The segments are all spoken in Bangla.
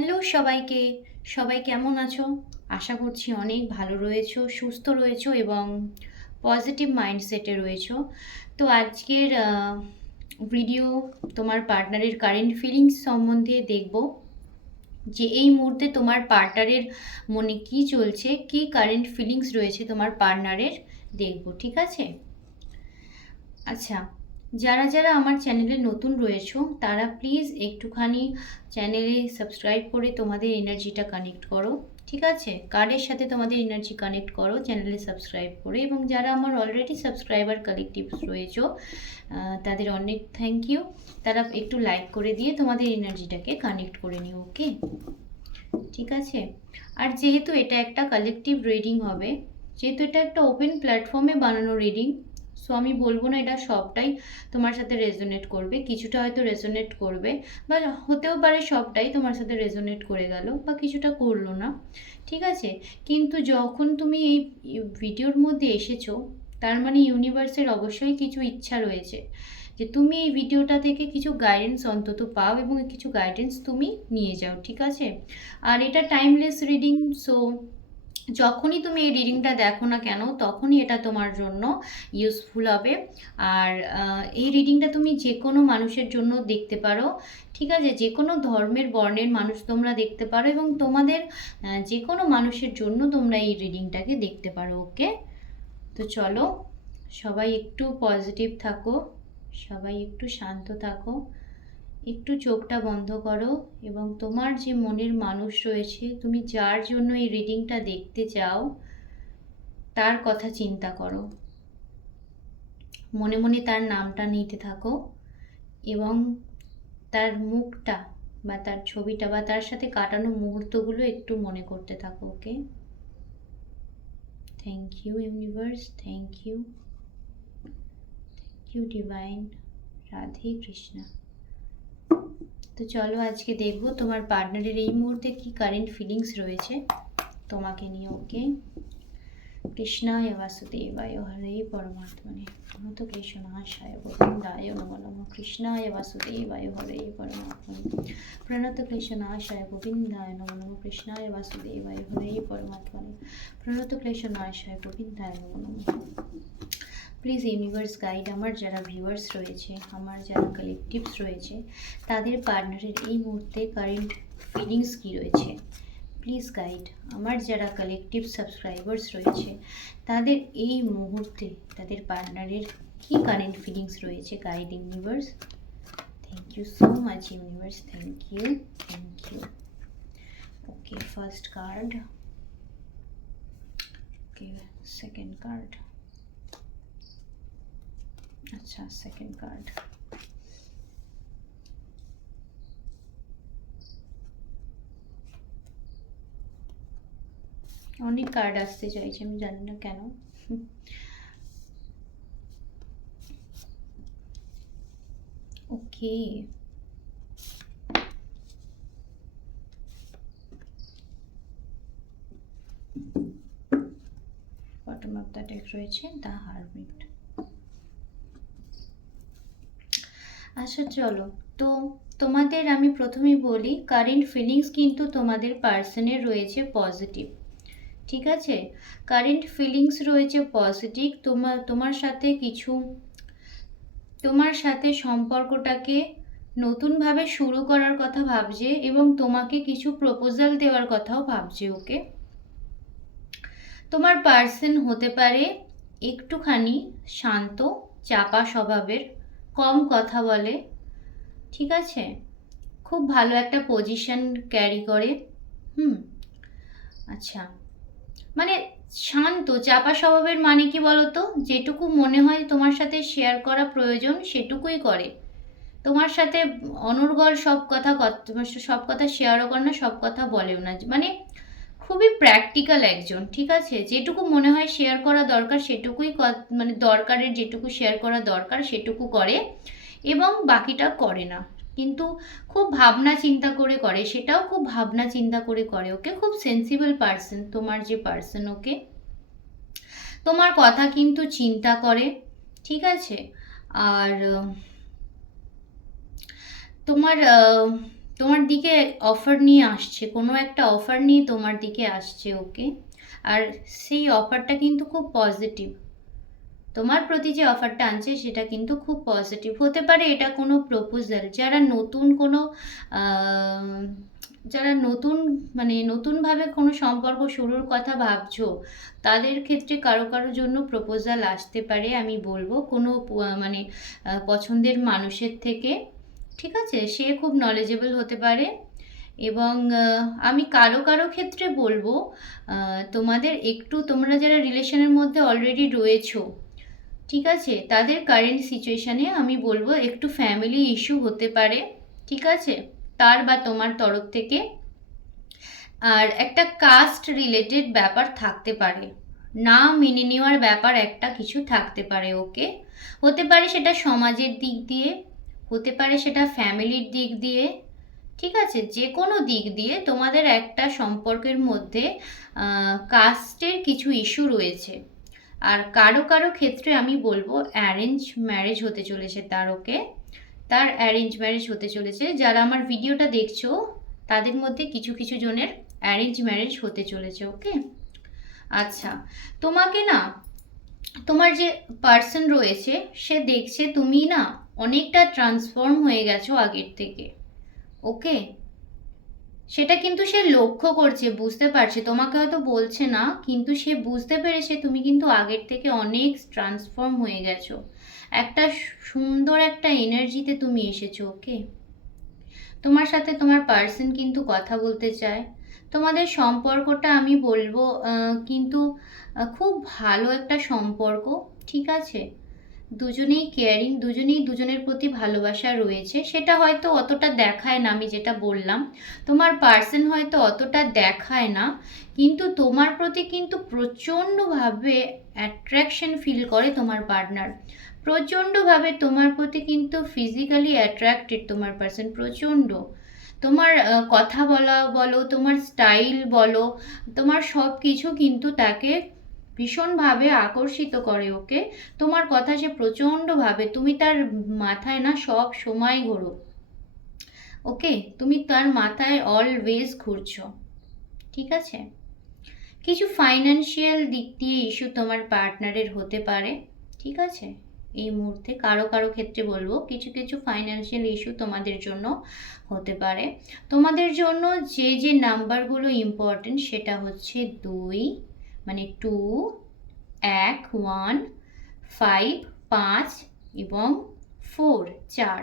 হ্যালো সবাইকে। সবাই কেমন আছো? আশা করছি অনেক ভালো রয়েছো, সুস্থ রয়েছো এবং পজিটিভ মাইন্ডসেটে রয়েছো। তো আজকের ভিডিও তোমার পার্টনারের কারেন্ট ফিলিংস সম্বন্ধে দেখব, যে এই মুহূর্তে তোমার পার্টনারের মনে কি চলছে, কি কারেন্ট ফিলিংস রয়েছে তোমার পার্টনারের, দেখব। ঠিক আছে? আচ্ছা, যারা যারা আমার চ্যানেলে নতুন রয়েছো তারা প্লিজ একটুখানি চ্যানেলে সাবস্ক্রাইব করে তোমাদের এনার্জিটা কানেক্ট করো। ঠিক আছে? কার্ডের সাথে তোমাদের এনার্জি কানেক্ট করো চ্যানেলে সাবস্ক্রাইব করে। এবং যারা আমার অলরেডি সাবস্ক্রাইবার কালেকটিভস রয়েছো তাদের অনেক থ্যাংক ইউ। তারা একটু লাইক করে দিয়ে তোমাদের এনার্জিটাকে কানেক্ট করে নিও। ওকে? ঠিক আছে? আর যেহেতু এটা একটা কালেকটিভ রিডিং হবে, যেহেতু এটা একটা ওপেন প্ল্যাটফর্মে বানানো রিডিং, সো আমি বলবো না এটা সবটাই তোমার সাথে রেজোনেট করবে। কিছুটা হয়তো রেজোনেট করবে, বা হতেও পারে সবটাই তোমার সাথে রেজোনেট করে গেল বা কিছুটা করলো না। ঠিক আছে? কিন্তু যখন তুমি এই ভিডিওর মধ্যে এসেছো, তার মানে ইউনিভার্সের অবশ্যই কিছু ইচ্ছা রয়েছে যে তুমি এই ভিডিওটা থেকে কিছু গাইডেন্স অন্তত পাও এবং কিছু গাইডেন্স তুমি নিয়ে যাও। ঠিক আছে? আর এটা টাইমলেস রিডিং, সো যখনই তুমি এই রিডিংটা দেখো না কেন তখনই এটা তোমার জন্য ইউজফুল হবে। আর এই রিডিংটা তুমি যে কোনো মানুষের জন্য দেখতে পারো। ঠিক আছে? যে কোনো ধর্মের বর্ণের মানুষ তোমরা দেখতে পারো এবং তোমাদের যে কোনো মানুষের জন্য তোমরা এই রিডিংটাকে দেখতে পারো। ওকে? তো চলো, সবাই একটু পজিটিভ থাকো, সবাই একটু শান্ত থাকো, একটু চোখটা বন্ধ করো এবং তোমার যে মনের মানুষ রয়েছে, তুমি যার জন্য এই রিডিংটা দেখতে চাও তার কথা চিন্তা করো। মনে মনে তার নামটা নিতে থাকো এবং তার মুখটা বা তার ছবিটা বা তার সাথে কাটানো মুহূর্তগুলো একটু মনে করতে থাকো। Okay? Thank you universe, thank you, thank you divine. Radhe Krishna. তো চলো আজকে দেখবো তোমার পার্টনারের এই মুহূর্তে কি কারেন্ট ফিলিংস রয়েছে তোমাকে নিয়ে। ওকে? কৃষ্ণায় বাসুদেবায় হরে পরমাত্মনে প্রণত ক্লেশনাশায় গোবিন্দায় নমো নমঃ। কৃষ্ণায় বাসুদেবায় হরে পরমাত্মনে প্রণত ক্লেশনাশায় গোবিন্দায় নমো নমঃ। কৃষ্ণায় বাসুদেবায় হরে পরমাত্মনে প্রণত ক্লেশনাশায় গোবিন্দায় নমো নমঃ। প্লিজ ইউনিভার্স গাইড আমার যারা ভিউয়ার্স রয়েছে, আমার যারা কালেকটিভস রয়েছে, তাদের পার্টনারের এই মুহূর্তে কারেন্ট ফিলিংস কী রয়েছে। প্লিজ গাইড আমার যারা কালেকটিভ সাবস্ক্রাইবার্স রয়েছে, তাদের এই মুহূর্তে তাদের পার্টনারের কী কারেন্ট ফিলিংস রয়েছে। Guide universe. Thank you so much universe, thank you, thank you. Okay, first card. Okay, second card. আচ্ছা, সেকেন্ড কার্ড। অনেক কার্ড আসতে চাইছে, আমি জানি না কেন। Okay, bottom of the deck রয়েছে দ্য হারমিট। আচ্ছা চলো, তো তোমাদের আমি প্রথমেই বলি কারেন্ট ফিলিংস কিন্তু তোমাদের পার্সনের রয়েছে পজিটিভ। ঠিক আছে? কারেন্ট ফিলিংস রয়েছে পজিটিভ। তোমার সাথে কিছু, তোমার সাথে সম্পর্কটাকে নতুনভাবে শুরু করার কথা ভাবছে এবং তোমাকে কিছু প্রপোজাল দেওয়ার কথাও ভাবছে। ওকে? তোমার পার্সন হতে পারে একটুখানি শান্ত, চাপা স্বভাবের, কম কথা বলে। ঠিক আছে? খুব ভালো একটা পজিশন ক্যারি করে। আচ্ছা, মানে শান্ত চাপা স্বভাবের মানে কি বলতো, যেটুকু মনে হয় তোমার সাথে শেয়ার করা প্রয়োজন সেটুকুই করে। তোমার সাথে অনর্গল সব কথা শেয়ারও করে না, সব কথা বলেও না। মানে খুবই প্র্যাকটিক্যাল একজন। ঠিক আছে? যেটুকু মনে হয় শেয়ার করা দরকার সেটুকুই মানে দরকারের যেটুকু শেয়ার করা দরকার সেটুকু করে এবং বাকিটা করে না। কিন্তু খুব ভাবনা চিন্তা করে করে, সেটাও খুব ভাবনা চিন্তা করে করে। ওকে? খুব সেন্সিবল পার্সন তোমার যে পার্সন। ওকে? তোমার কথা কিন্তু চিন্তা করে। ঠিক আছে? আর তোমার তোমার দিকে অফার নিয়ে আসছে, কোনো একটা অফার নিয়ে তোমার দিকে আসছে, ওকে। আর সেই অফারটা কিন্তু খুব পজিটিভ। তোমার প্রতি যে অফারটা আনছে সেটা কিন্তু খুব পজিটিভ হতে পারে। এটা কোনো প্রপোজাল, যারা নতুন কোনো যারা নতুন মানে নতুনভাবে কোনো সম্পর্ক শুরুর কথা ভাবছো, তাদের ক্ষেত্রে কারো কারোর জন্য প্রপোজাল আসতে পারে। আমি বলবো কোনো মানে পছন্দের মানুষের থেকে, ঠিক আছে। সে খুব নলেজেবল হতে পারে। এবং আমি কারো কারো ক্ষেত্রে বলবো তোমাদের একটু, তোমরা যারা রিলেশনের মধ্যে অলরেডি রয়েছো, ঠিক আছে, তাদের কারেন্ট সিচুয়েশানে আমি বলবো একটু ফ্যামিলি ইস্যু হতে পারে, ঠিক আছে, তার বা তোমার তরফ থেকে। আর একটা কাস্ট রিলেটেড ব্যাপার থাকতে পারে, না মেনে নেওয়ার ব্যাপার একটা কিছু থাকতে পারে, ওকে। হতে পারে সেটা সমাজের দিক দিয়ে, হতে পারে সেটা ফ্যামিলির দিক দিয়ে, ঠিক আছে। যে কোনো দিক দিয়ে তোমাদের একটা সম্পর্কের মধ্যে কাস্টের কিছু ইস্যু রয়েছে। আর কারো কারো ক্ষেত্রে আমি বলবো অ্যারেঞ্জ ম্যারেজ হতে চলেছে তার, ওকে। তার অ্যারেঞ্জ ম্যারেজ হতে চলেছে। যারা আমার ভিডিওটা দেখছো তাদের মধ্যে কিছু কিছু জনের অ্যারেঞ্জ ম্যারেজ হতে চলেছে, ওকে। আচ্ছা, তোমাকে না, তোমার যে পার্সন রয়েছে সে দেখছে তুমি না অনেকটা ট্রান্সফর্ম হয়ে গেছো আগের থেকে, ওকে। সেটা কিন্তু সে লক্ষ্য করছে, বুঝতে পারছে, তোমাকে হয়তো বলছে না, কিন্তু সে বুঝতে পেরেছে তুমি কিন্তু আগের থেকে অনেক ট্রান্সফর্ম হয়ে গেছো। একটা সুন্দর একটা এনার্জিতে তুমি এসেছো, ওকে। তোমার সাথে তোমার পার্সন কিন্তু কথা বলতে চায়। তোমাদের সম্পর্কটা আমি বলবো কিন্তু খুব ভালো একটা সম্পর্ক, ঠিক আছে। দুজনেই কেয়ারিং, দুজনেই দুজনের প্রতি ভালোবাসা রয়েছে। সেটা হয়তো অতটা দেখায় না, আমি যেটা বললাম, তোমার পার্সন হয়তো অতটা দেখায় না, কিন্তু তোমার প্রতি কিন্তু প্রচণ্ডভাবে অ্যাট্রাকশন ফিল করে তোমার পার্টনার। প্রচণ্ডভাবে তোমার প্রতি কিন্তু ফিজিক্যালি অ্যাট্রাক্টেড তোমার পার্সন, প্রচণ্ড। তোমার কথা বলা বলো, তোমার স্টাইল বলো, তোমার সব কিছু কিন্তু তাকে ভীষণভাবে আকর্ষিত করে, ওকে। তোমার কথা সে প্রচণ্ডভাবে, তুমি তার মাথায় না সব সময় ঘোরো, ওকে। তুমি তার মাথায় অলওয়েজ ঘুরছো, ঠিক আছে। কিছু ফাইন্যান্সিয়াল দিক দিয়ে ইস্যু তোমার পার্টনারের হতে পারে, ঠিক আছে। এই মুহূর্তে কারো কারো ক্ষেত্রে বলবো কিছু কিছু ফাইন্যান্সিয়াল ইস্যু তোমাদের জন্য হতে পারে। তোমাদের জন্য যে যে নাম্বারগুলো ইম্পর্টেন্ট সেটা হচ্ছে 2, মানে 2, 1, 1, 5, 5 এবং 4, 4,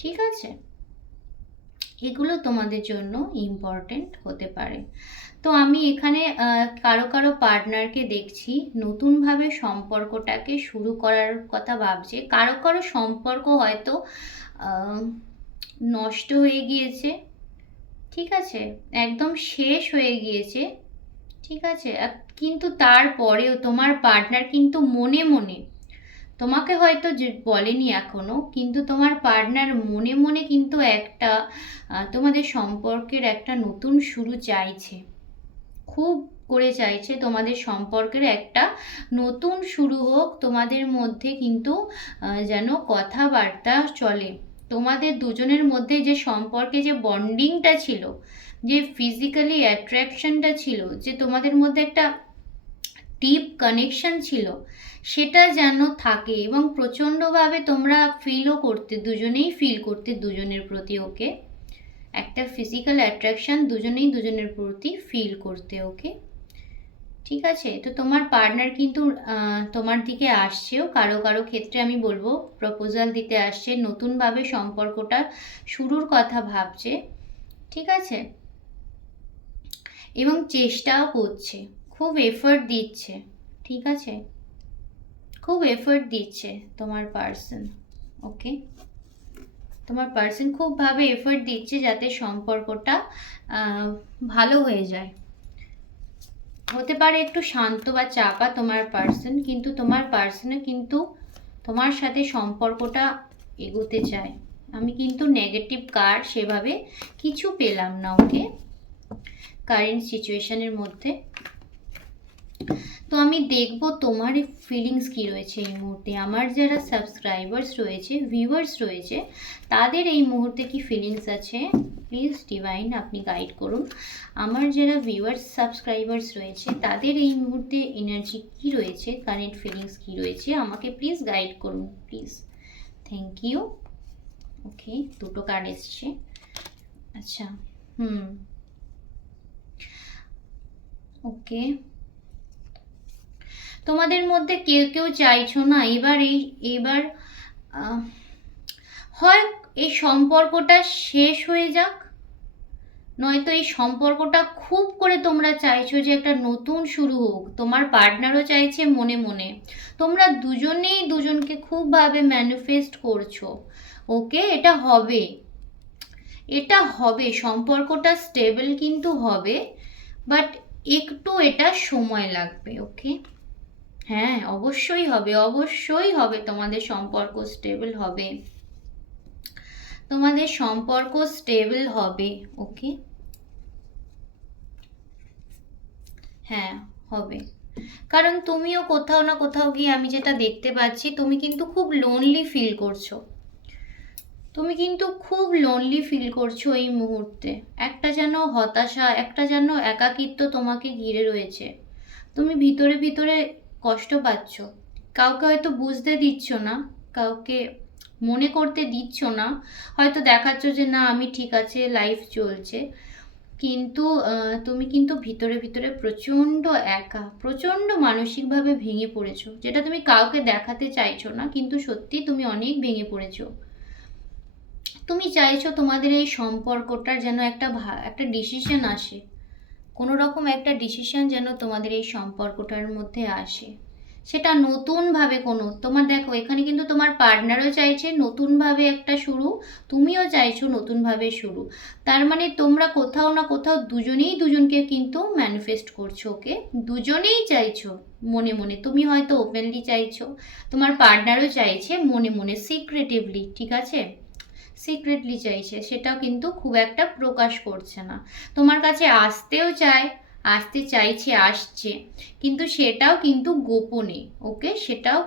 ঠিক আছে। এগুলো তোমাদের জন্য ইম্পর্টেন্ট হতে পারে। তো আমি এখানে কারো কারো পার্টনারকে দেখছি নতুনভাবে সম্পর্কটাকে শুরু করার কথা ভাবছে। কারো কারো সম্পর্ক হয়তো নষ্ট হয়ে গিয়েছে, ঠিক আছে, একদম শেষ হয়ে গিয়েছে, ঠিক আছে। কিন্তু তারপরেও তোমার পার্টনার কিন্তু মনে মনে, তোমাকে হয়তো বলেনি এখনো, কিন্তু তোমার পার্টনার মনে মনে কিন্তু একটা তোমাদের সম্পর্কের একটা নতুন শুরু চাইছে, খুব করে চাইছে তোমাদের সম্পর্কের একটা নতুন শুরু হোক। তোমাদের মধ্যে কিন্তু যেন কথাবার্তা চলে। তোমাদের দুজনের মধ্যে যে সম্পর্কে যে বন্ডিংটা ছিল, যে ফিজিক্যালি অ্যাট্রাকশনটা ছিল, যে তোমাদের মধ্যে একটা ডিপ কানেকশন ছিল, সেটা যেন থাকে। এবং প্রচণ্ডভাবে তোমরা ফিলও করতে, দুজনেই ফিল করতে দুজনের প্রতি, ওকে। একটা ফিজিক্যাল অ্যাট্রাকশন দুজনেই দুজনের প্রতি ফিল করতে, ওকে, ঠিক আছে। তো তোমার পার্টনার কিন্তু তোমার দিকে আসছেও, কারো কারো ক্ষেত্রে আমি বলবো প্রপোজাল দিতে আসছে, নতুনভাবে সম্পর্কটা শুরুর কথা ভাবছে, ঠিক আছে। এবং চেষ্টাও করছে, খুব এফর্ট দিচ্ছে, ঠিক আছে, খুব এফর্ট দিচ্ছে তোমার পার্সন, ওকে। তোমার পার্সন খুবভাবে এফর্ট দিচ্ছে যাতে সম্পর্কটা ভালো হয়ে যায়। হতে পারে একটু শান্ত বা চাপা তোমার পার্সন, কিন্তু তোমার পার্সনে কিন্তু তোমার সাথে সম্পর্কটা এগোতে চায়। আমি কিন্তু নেগেটিভ কার্ড সেভাবে কিছু পেলাম না, ওকে, কারেন্ট সিচুয়েশনের মধ্যে। তো আমি দেখব তোমার ফিলিংস কি রয়েছে এই মুহূর্তে। আমার যারা সাবস্ক্রাইবার্স রয়েছে, ভিউয়ার্স রয়েছে, তাদের এই মুহূর্তে কি ফিলিংস আছে, প্লিজ ডিভাইন আপনি গাইড করুন। আমার যারা ভিউয়ার্স সাবস্ক্রাইবার্স রয়েছে, তাদের এই মুহূর্তে এনার্জি কি রয়েছে, কারেন্ট ফিলিংস কি রয়েছে, আমাকে প্লিজ গাইড করুন প্লিজ। Thank you. ওকে, দুটো কার্ড এসছে। আচ্ছা, ওকে, তোমাদের মধ্যে কেউ কেউ চাইছো না এবার হয় এই সম্পর্কটা শেষ হয়ে যাক, নয়তো এই সম্পর্কটা খুব করে তোমরা চাইছো যে একটা নতুন শুরু হোক। তোমার পার্টনারও চাইছে মনে মনে, তোমরা দুজনেই দুজনকে খুবভাবে ম্যানিফেস্ট করছো। ওকে, এটা হবে, এটা হবে, সম্পর্কটা স্টেবল কিন্তু হবে, বাট একটু এটা সময় লাগবে। ওকে, হ্যাঁ অবশ্যই হবে, অবশ্যই হবে, তোমাদের সম্পর্ক স্টেবল হবে, তোমাদের সম্পর্ক স্টেবল হবে। ওকে, হ্যাঁ হবে, কারণ তুমিও কোথাও না কোথাও গিয়ে আমি যেটা দেখতে পাচ্ছি, তুমি কিন্তু খুব লোনলি ফিল করছো, তুমি কিন্তু খুব লোনলি ফিল করছো এই মুহূর্তে। একটা যেন হতাশা, একটা যেন একাকিত্ব তোমাকে ঘিরে রয়েছে, তুমি ভিতরে ভিতরে কষ্ট পাচ্ছ, কাউকে হয়তো বুঝতে দিচ্ছ না, কাউকে মনে করতে দিচ্ছ না, হয়তো দেখাচ্ছ যে না আমি ঠিক আছে, লাইফ চলছে, কিন্তু তুমি কিন্তু ভিতরে ভিতরে প্রচণ্ড একা, প্রচণ্ড মানসিকভাবে ভেঙে পড়েছো, যেটা তুমি কাউকে দেখাতে চাইছো না, কিন্তু সত্যি তুমি অনেক ভেঙে পড়েছো। তুমি চাইছো তোমাদের এই সম্পর্কটার যেন একটা ডিসিশন আসে, কোনো রকম একটা ডিসিশন যেন তোমাদের এই সম্পর্কটার মধ্যে আসে, সেটা নতুনভাবে কোনো, তোমার দেখো এখানে কিন্তু তোমার পার্টনারও চাইছে নতুনভাবে একটা শুরু, তুমিও চাইছো নতুনভাবে শুরু, তার মানে তোমরা কোথাও না কোথাও দুজনেই দুজনকে কিন্তু ম্যানিফেস্ট করছো। ওকে, দুজনেই চাইছো মনে মনে, তুমি হয়তো ওপেনলি চাইছো, তোমার পার্টনারও চাইছে মনে মনে সিক্রেটিভলি, ঠিক আছে, সিক্রেটলি চাইছে, সেটাও কিন্তু খুব একটা প্রকাশ করছে না, তোমার কাছে আসতেও চায়, আসতে চাইছে, আসছে, কিন্তু সেটাও কিন্তু গোপনে। ওকে, সেটাও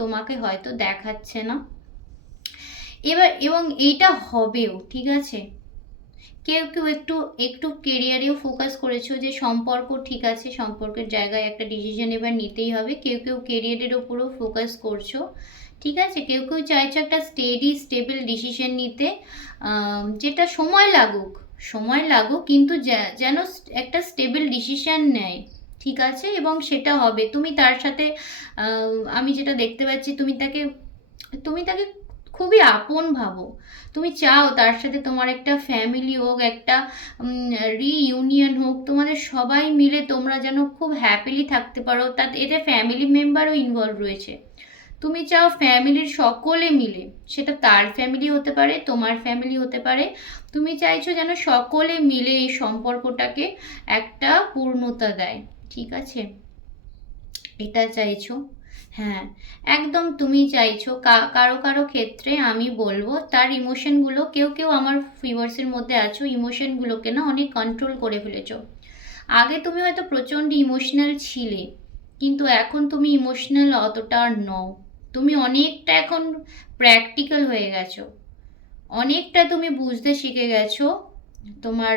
তোমাকে হয়তো দেখাচ্ছে না এবার, এবং এইটা হবেও, ঠিক আছে। কেউ কেউ একটু একটু কেরিয়ারেও ফোকাস করেছো, যে সম্পর্ক ঠিক আছে, সম্পর্কের জায়গায় একটা ডিসিশন এবার নিতেই হবে, কেউ কেউ কেরিয়ারের ওপরও ফোকাস করছো, ঠিক আছে, কেউ কেউ চাইছো একটা স্টেবল ডিসিশন নিতে, যেটা সময় লাগুক, সময় লাগুক, কিন্তু যেন একটা স্টেবল ডিসিশন নেয়, ঠিক আছে, এবং সেটা হবে। তুমি তার সাথে আমি যেটা দেখতে পাচ্ছি, তুমি তাকে খুবই আপন ভাবো, তুমি চাও তার সাথে তোমার একটা ফ্যামিলি হোক, একটা রিইউনিয়ন হোক, তোমাদের সবাই মিলে তোমরা যেন খুব হ্যাপিলি থাকতে পারো, এতে ফ্যামিলি মেম্বারও ইনভলভ রয়েছে, তুমি চাও ফ্যামিলির সকলে মিলে, সেটা তার ফ্যামিলি হতে পারে, তোমার ফ্যামিলি হতে পারে, তুমি চাইছো যেন সকলে মিলে এই সম্পর্কটাকে একটা পূর্ণতা দেয়, ঠিক আছে, এটা চাইছো। হ্যাঁ, একদম তুমি চাইছো, কারো কারো ক্ষেত্রে আমি বলবো তার ইমোশনগুলো, কেউ কেউ আমার ভিউয়ার্সের মধ্যে আছো, ইমোশনগুলোকে না অনেক কন্ট্রোল করে ফেলেছো। আগে তুমি হয়তো প্রচণ্ড ইমোশনাল ছিলে, কিন্তু এখন তুমি ইমোশনাল অতটা আর নও, তুমি অনেকটা এখন প্র্যাকটিক্যাল হয়ে গেছো, অনেকটা তুমি বুঝতে শিখে গেছো, তোমার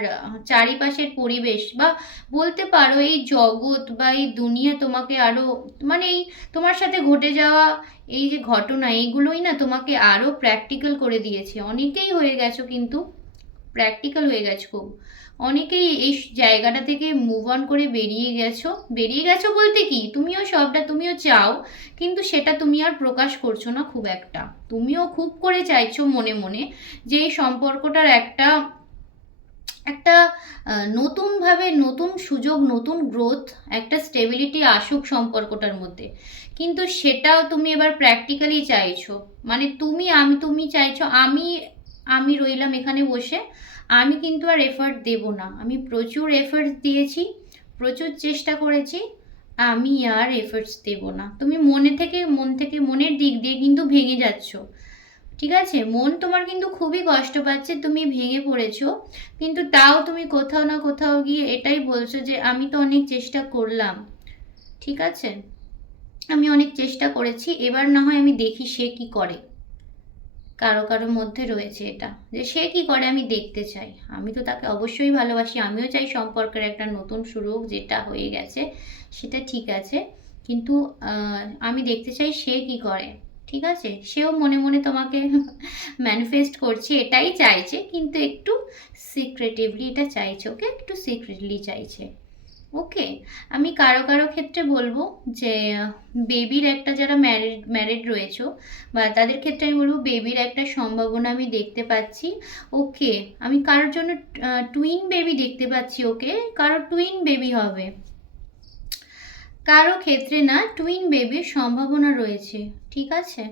চারিপাশের পরিবেশ বা বলতে পারো এই জগৎ বা এই দুনিয়া তোমাকে আরো, মানে এই তোমার সাথে ঘটে যাওয়া এই যে ঘটনা, এইগুলোই না তোমাকে আরো প্র্যাকটিক্যাল করে দিয়েছে, অনেকেই হয়ে গেছো কিন্তু প্র্যাকটিক্যাল হয়ে গেছো খুব, অনেকেই এই জায়গাটা থেকে মুভ অন করে বেরিয়ে গেছো বলতে কি, তুমিও সবটা তুমিও চাও, কিন্তু সেটা তুমি আর প্রকাশ করছো না খুব একটা, তুমিও খুব করে চাইছো মনে মনে যে এই সম্পর্কটার একটা একটা নতুনভাবে নতুন সুযোগ, নতুন গ্রোথ, একটা স্টেবিলিটি আসুক সম্পর্কটার মধ্যে, কিন্তু সেটাও তুমি এবার প্র্যাকটিক্যালি চাইছো, মানে তুমি চাইছো আমি রইলাম এখানে বসে, আমি কিন্তু আর এফর্ট দেব না, আমি প্রচুর এফর্টস দিয়েছি, প্রচুর চেষ্টা করেছি, আমি আর এফর্টস দেব না, তুমি মনের দিক দিয়ে কিন্তু ভেঙে যাচ্ছ, ঠিক আছে, মন তোমার কিন্তু খুবই কষ্ট পাচ্ছে, তুমি ভেঙে পড়েছো, কিন্তু তাও তুমি কোথাও না কোথাও গিয়ে এটাই বলছো যে আমি তো অনেক চেষ্টা করলাম, ঠিক আছে, আমি অনেক চেষ্টা করেছি, এবার না হয় আমি দেখি সে কি করে। কারো কারোর মধ্যে রয়েছে এটা, যে সে কি করে আমি দেখতে চাই। আমি তো তাকে অবশ্যই ভালোবাসি, আমিও চাই সম্পর্কের একটা নতুন শুরু হোক, যেটা হয়ে গেছে সেটা ঠিক আছে, কিন্তু আমি দেখতে চাই সে কি করে। ঠিক আছে, সেও মনে মনে তোমাকে ম্যানিফেস্ট করছে, এটাই চাইছে, কিন্তু একটু সিক্রেটিভলি এটা চাইছে, ওকে একটু সিক্রেটলি চাইছে। ওকে, আমি কারো কারো ক্ষেত্রে বলবো যে বেবির একটা, যারা ম্যারিড রয়েছে বা তাদের ক্ষেত্রে আমি বলবো বেবির একটা সম্ভাবনা আমি দেখতে পাচ্ছি। ওকে, আমি কারোর জন্য টুইন বেবি দেখতে পাচ্ছি। ওকে, কারো টুইন বেবি হবে, কারো ক্ষেত্রে না টুইন বেবির সম্ভাবনা রয়েছে। ঠিক আছে,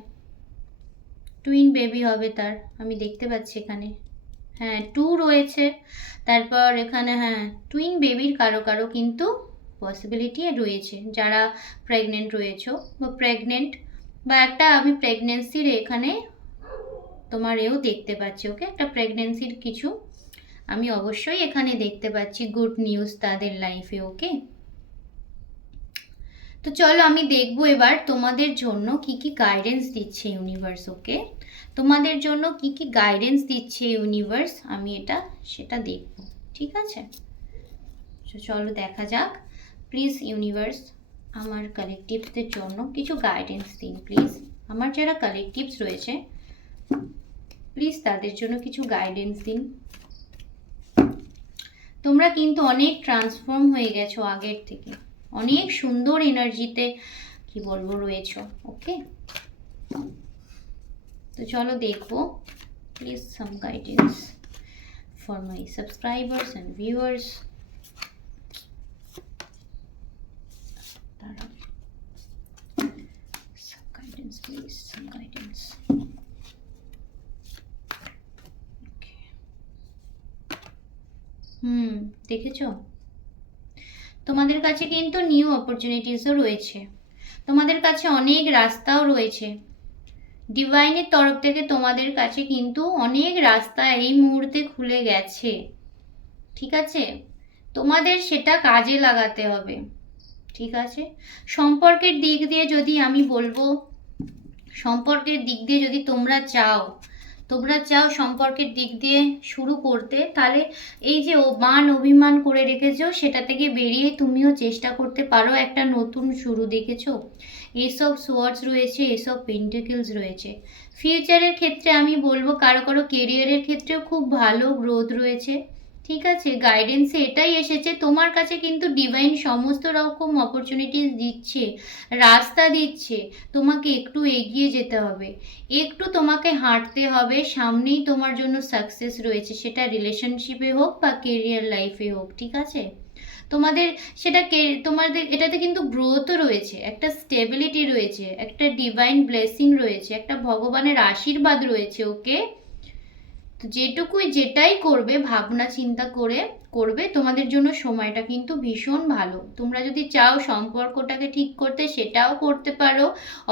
টুইন বেবি হবে তার, আমি দেখতে পাচ্ছি এখানে। হ্যাঁ, 2 রয়েছে, তারপর এখানে হ্যাঁ টুইন বেবির কারো কারো কিন্তু পসিবিলিটি রয়েছে, যারা প্রেগনেন্ট রয়েছো বা প্রেগনেন্ট, বা একটা আমি প্রেগনেন্সির এখানে তোমার এও দেখতে পাচ্ছি। ওকে, একটা প্রেগনেন্সির কিছু আমি অবশ্যই এখানে দেখতে পাচ্ছি, গুড নিউজ তাদের লাইফে। ওকে, তো চলো আমি দেখবো এবার তোমাদের জন্য কি কি গাইডেন্স দিচ্ছে ইউনিভার্স। ওকে, তোমাদের জন্য কি কি গাইডেন্স দিচ্ছে ইউনিভার্স, আমি এটা সেটা দেখব। ঠিক আছে, চলো দেখা যাক। প্লিজ ইউনিভার্স আমার কালেকটিভসদের জন্য কিছু গাইডেন্স দিন প্লিজ। আমার যারা কালেকটিভস রয়েছে প্লিজ তাদের জন্য কিছু গাইডেন্স দিন। তোমরা কিন্তু অনেক ট্রান্সফর্ম হয়ে গেছো আগের থেকে, অনেক সুন্দর এনার্জিতে কি বলবো রয়েছো। ওকে, তো চলো দেখবো, please some guidance for my subscribers and viewers. Some guidance please, some guidance. Okay. দেখেছো, তোমাদের কাছে কিন্তু নিউ অপরচুনিটিসও রয়েছে, তোমাদের কাছে অনেক রাস্তাও রয়েছে, ডিভাইনের তরফ থেকে তোমাদের কাছে কিন্তু অনেক রাস্তা এই মুহূর্তে খুলে গেছে। ঠিক আছে, তোমাদের সেটা কাজে লাগাতে হবে। ঠিক আছে, সম্পর্কের দিক দিয়ে যদি আমি বলবো, সম্পর্কের দিক দিয়ে যদি তোমরা চাও সম্পর্কের দিক দিয়ে শুরু করতে, তাহলে এই যে মান অভিমান করে রেখেছো সেটা থেকে বেরিয়ে তুমিও চেষ্টা করতে পারো একটা নতুন শুরু। দেখেছো, এসব সোয়ার্ডস রয়েছে, এসব পেন্টাকেলস রয়েছে। ফিউচারের ক্ষেত্রে আমি বলবো কারো কারো কেরিয়ারের ক্ষেত্রেও খুব ভালো গ্রোথ রয়েছে। ঠিক আছে, গাইডেন্সে এটাই এসেছে, তোমার কাছে কিন্তু ডিভাইন সমস্ত রকম অপরচুনিটিস দিচ্ছে, রাস্তা দিচ্ছে, তোমাকে একটু এগিয়ে যেতে হবে, একটু তোমাকে হাঁটতে হবে, সামনেই তোমার জন্য সাকসেস রয়েছে, সেটা রিলেশনশিপে হোক বা কেরিয়ার লাইফে হোক। ঠিক আছে, তোমাদের সেটা তোমাদের এটাতে কিন্তু গ্রোথও রয়েছে, একটা স্টেবিলিটি রয়েছে, একটা ডিভাইন ব্লেসিং রয়েছে, একটা ভগবানের আশীর্বাদ রয়েছে। ওকে, তো যেটুকুই যেটাই করবে ভাবনা চিন্তা করে করবে, তোমাদের জন্য সময়টা কিন্তু ভীষণ ভালো। তোমরা যদি চাও সম্পর্কটাকে ঠিক করতে সেটাও করতে পারো,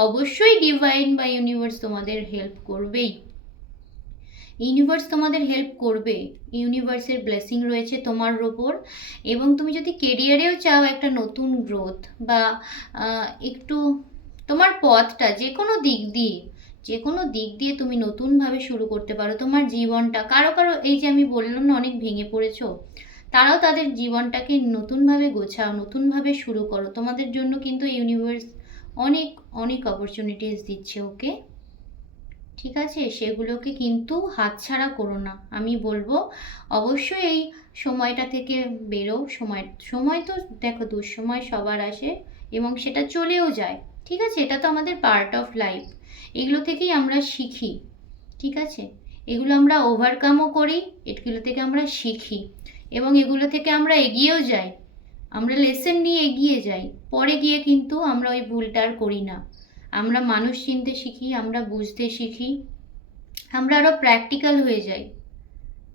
অবশ্যই ডিভাইন বা ইউনিভার্স তোমাদের হেল্প করবেই, ইউনিভার্স তোমাদের হেল্প করবে, ইউনিভার্সের ব্লেসিং রয়েছে তোমার ওপর। এবং তুমি যদি কেরিয়ারেও চাও একটা নতুন গ্রোথ বা একটু তোমার পথটা যে কোনো দিক দিয়ে তুমি নতুনভাবে শুরু করতে পারো তোমার জীবনটা। কারো কারো এই যে আমি বললাম না অনেক ভেঙে পড়েছো, তারাও তাদের জীবনটাকে নতুনভাবে গোছাও, নতুনভাবে শুরু করো, তোমাদের জন্য কিন্তু ইউনিভার্স অনেক অনেক অপরচুনিটিস দিচ্ছে। ওকে, ঠিক আছে, সেগুলোকে কিন্তু হাতছাড়া করো না, আমি বলবো অবশ্যই এই সময়টা থেকে বেরো। সময় তো দেখো দুঃসময় সবার আসে এবং সেটা চলেও যায়। ঠিক আছে, এটা তো আমাদের পার্ট অফ লাইফ, এগুলো থেকেই আমরা শিখি। ঠিক আছে, এগুলো আমরা ওভারকামও করি, এগুলো থেকে আমরা শিখি এবং এগুলো থেকে আমরা এগিয়েও যাই, আমরা লেসন নিয়ে এগিয়ে যাই, পরে গিয়ে কিন্তু আমরা ওই ভুলটা আর করি না। আমরা মানুষ চিনতে শিখি, আমরা বুঝতে শিখি, আমরা আরও প্র্যাকটিক্যাল হয়ে যাই,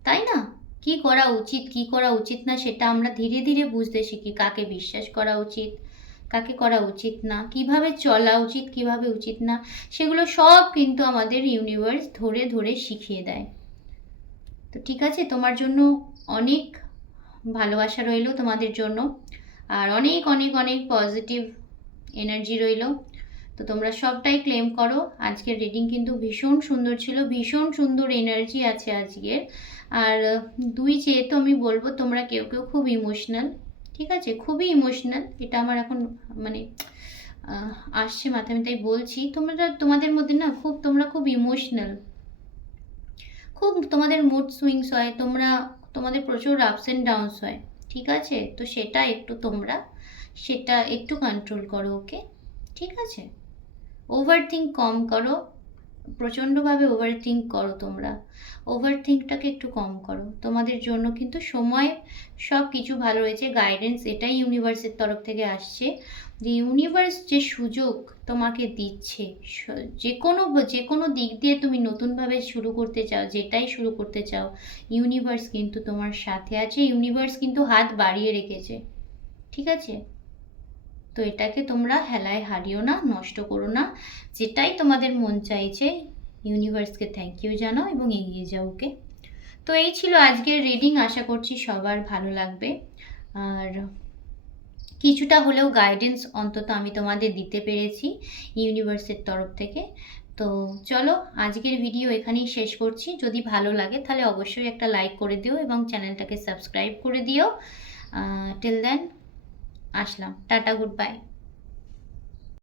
তাই না? কি করা উচিত কি করা উচিত না সেটা আমরা ধীরে ধীরে বুঝতে শিখি, কাকে বিশ্বাস করা উচিত কাকে করা উচিত না, কিভাবে চলা উচিত কিভাবে উচিত না, সেগুলো সব কিন্তু আমাদের ইউনিভার্স ধরে ধরে শিখিয়ে দেয়। তো ঠিক আছে, তোমার জন্য অনেক ভালোবাসা রইলো তোমাদের জন্য, আর অনেক অনেক অনেক পজিটিভ এনার্জি রইলো। তো তোমরা সবটাই ক্লেম করো। আজকের রিডিং কিন্তু ভীষণ সুন্দর ছিল, ভীষণ সুন্দর এনার্জি আছে আজকের। আর দুই যেহেতু আমি বলবো, তোমরা কেউ কেউ খুব ইমোশনাল, ঠিক আছে, খুবই ইমোশনাল, এটা আমার এখন মানে আসছে মাথায়, আমি তাই বলছি। তোমাদের মধ্যে না তোমরা খুব ইমোশনাল, খুব তোমাদের মুড সুইংস হয়, তোমাদের প্রচুর আপস অ্যান্ড ডাউনস হয়, ঠিক আছে। তো সেটা একটু কন্ট্রোল করো, ওকে, ঠিক আছে। ওভার থিঙ্ক কম করো, প্রচণ্ডভাবে ওভার থিঙ্ক করো তোমরা, ওভার থিঙ্কটাকে একটু কম করো। তোমাদের জন্য কিন্তু সময় সব কিছু ভালো রয়েছে। গাইডেন্স এটাই ইউনিভার্সের তরফ থেকে আসছে, যে ইউনিভার্স যে সুযোগ তোমাকে দিচ্ছে, যে কোনো দিক দিয়ে তুমি নতুনভাবে শুরু করতে চাও, যেটাই শুরু করতে চাও, ইউনিভার্স কিন্তু তোমার সাথে আছে, ইউনিভার্স কিন্তু হাত বাড়িয়ে রেখেছে, ঠিক আছে। তো এটাকে তোমরা হেলায় হারিও না, নষ্ট করো না। যেটাই তোমাদের মন চাইছে, ইউনিভার্সকে থ্যাংক ইউ জানাও এবং এগিয়ে যাও, ওকে। তো এই ছিল আজকের রিডিং, আশা করছি সবার ভালো লাগবে। আর কিছুটা হলেও গাইডেন্স অন্তত আমি তোমাদের দিতে পেরেছি ইউনিভার্সের তরফ থেকে। তো চলো, আজকের ভিডিও এখানেই শেষ করছি। যদি ভালো লাগে তাহলে অবশ্যই একটা লাইক করে দিও এবং চ্যানেলটাকে সাবস্ক্রাইব করে দিও। টিল দেন আসলাম, টাটা, গুড বাই।